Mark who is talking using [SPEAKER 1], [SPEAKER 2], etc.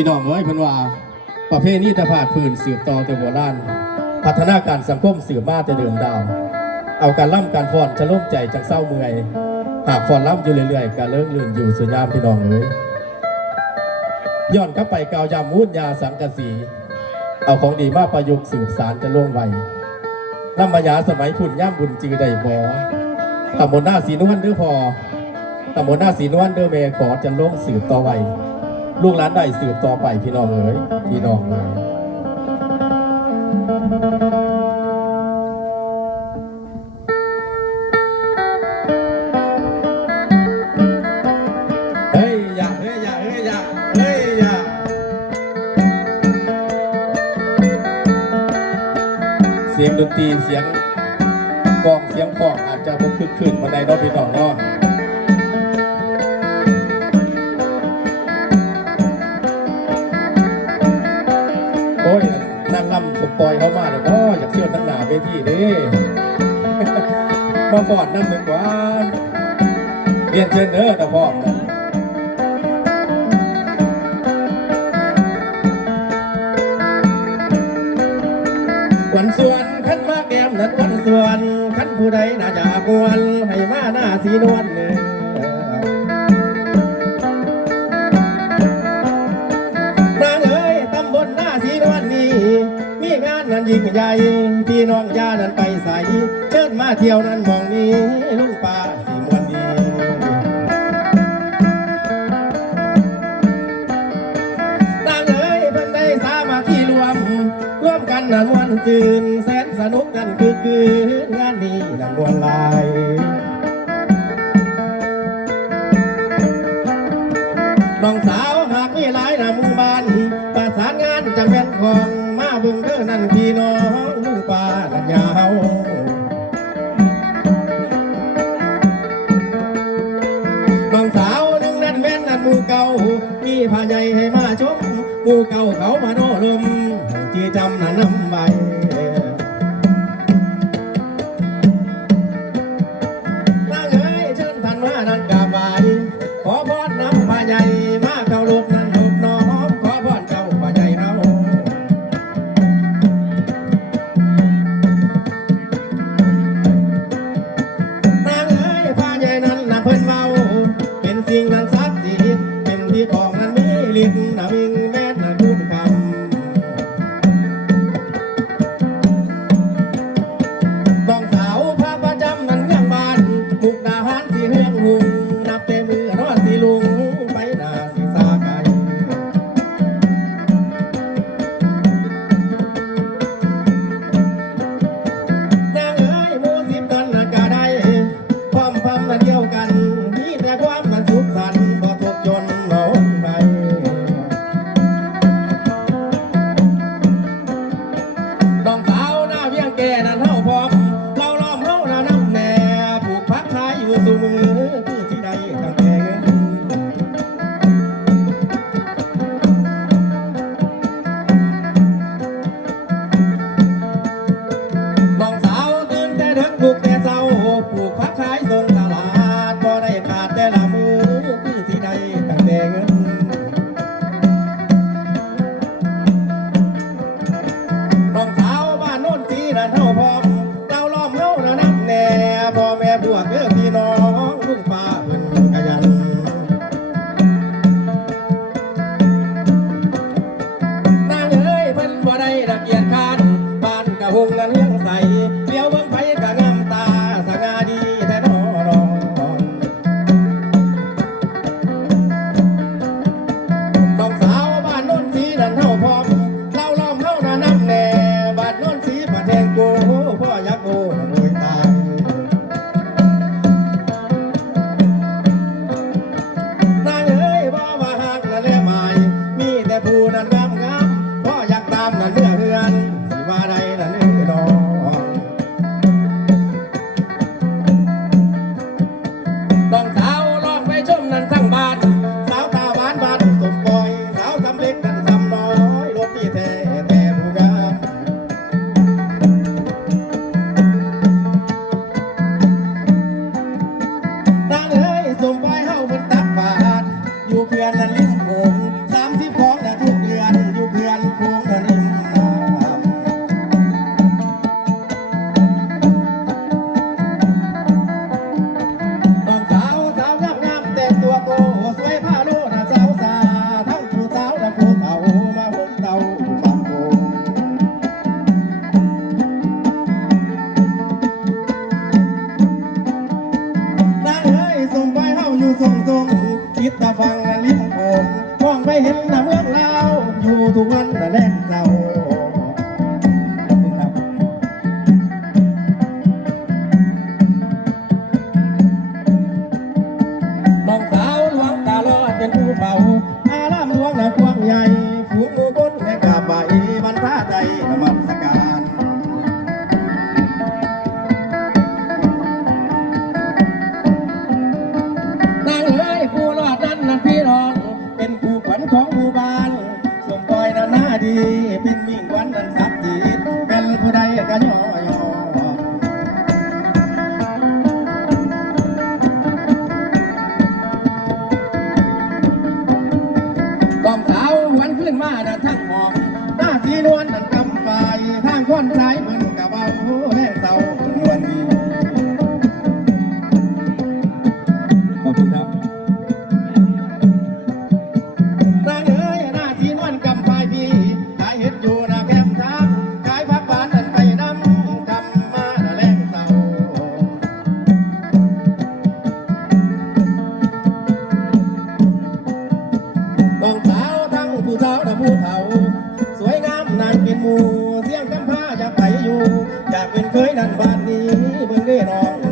[SPEAKER 1] พี่น้องเอ้ยพิ่นว่า ประเพณีตะพาดพื้นสืบต่อแต่โบราณพัฒนาการสังคมสืบมาแต่เดิมดาว เอาการล่ำการฟ้อนจะล่มใจจากเศร้าเมื่อย หากฟ้อนล่ำอยู่เรื่อยๆการเลิกลื่นอยู่สุญญามพี่น้องเอ้ยย้อนกลับไปกาวยามวุ้นยาสังกสี เอาของดีมาประยุกต์สืบสารจะล่วงไวลำบายาสมัยคุณย่ามบุญจือได้บอตำบลหน้าสีนวลเด้อพอตำบลหน้าสีนวลเด้อเมขอจะล่งสืบต่อไว ลูกหลานได้สืบต่อไปพี่น้องเอ๋ยพี่น้องเอ๋ยเฮ้ยอย่าเฮ้ยเฮ้ยเฮ้ยเสียงดนตรีเสียงกองเสียงของอาจจะบ่คึกคืนมาในเนาะพี่น้องเนาะ ทีเด้มาฟอดนั่งหนึ่งวานเรียนเชิญเด้อตะพ่อมวันส่วนขันมาแก้มนั้นวันส่วนขันผู้ใดน่าจะกวนให้มาหน้าสีนวล ยิ่งใหญ่พี่น้องยานั้นไปใส่เชิญมาเที่ยวนั้นมองนี้ลุงป้าสีมวนดีนางเอ้ยเพิ่นได้สามาที่รวม ร่วมกันนั้นมวนจืนแสนสนุกกันคือคืนงานนี้นั้นมวนลายน้องสาวหากมีหลายหนามู่บ้านประสานงานจังเป็นของ เบึงเด้อนั่นพี่น้องลุงป้านันยาวน้องสาวนึ่งนั่นแม่นนั่นหมู่เก่ามีผ้าใหญ่ให้มาชมหมู่เก่าเขามาโนลมจีจำนั่นนำใบ Kuya Nalita. เมืองเราอยู่ทุกวันแต่แรงเจ้า เป็นมิ่งวันนั้นสับสีเป็นผู้ใดก็ย่อยกองสาววันขึ้นมาดันทั้งหมอกหน้าสีนวลดันกำไฟข้างคนใช้ายมันกระเบาแห้งเสา อยากเป็นเคยนั่นบ้านนี้เบิ่งได้น้อง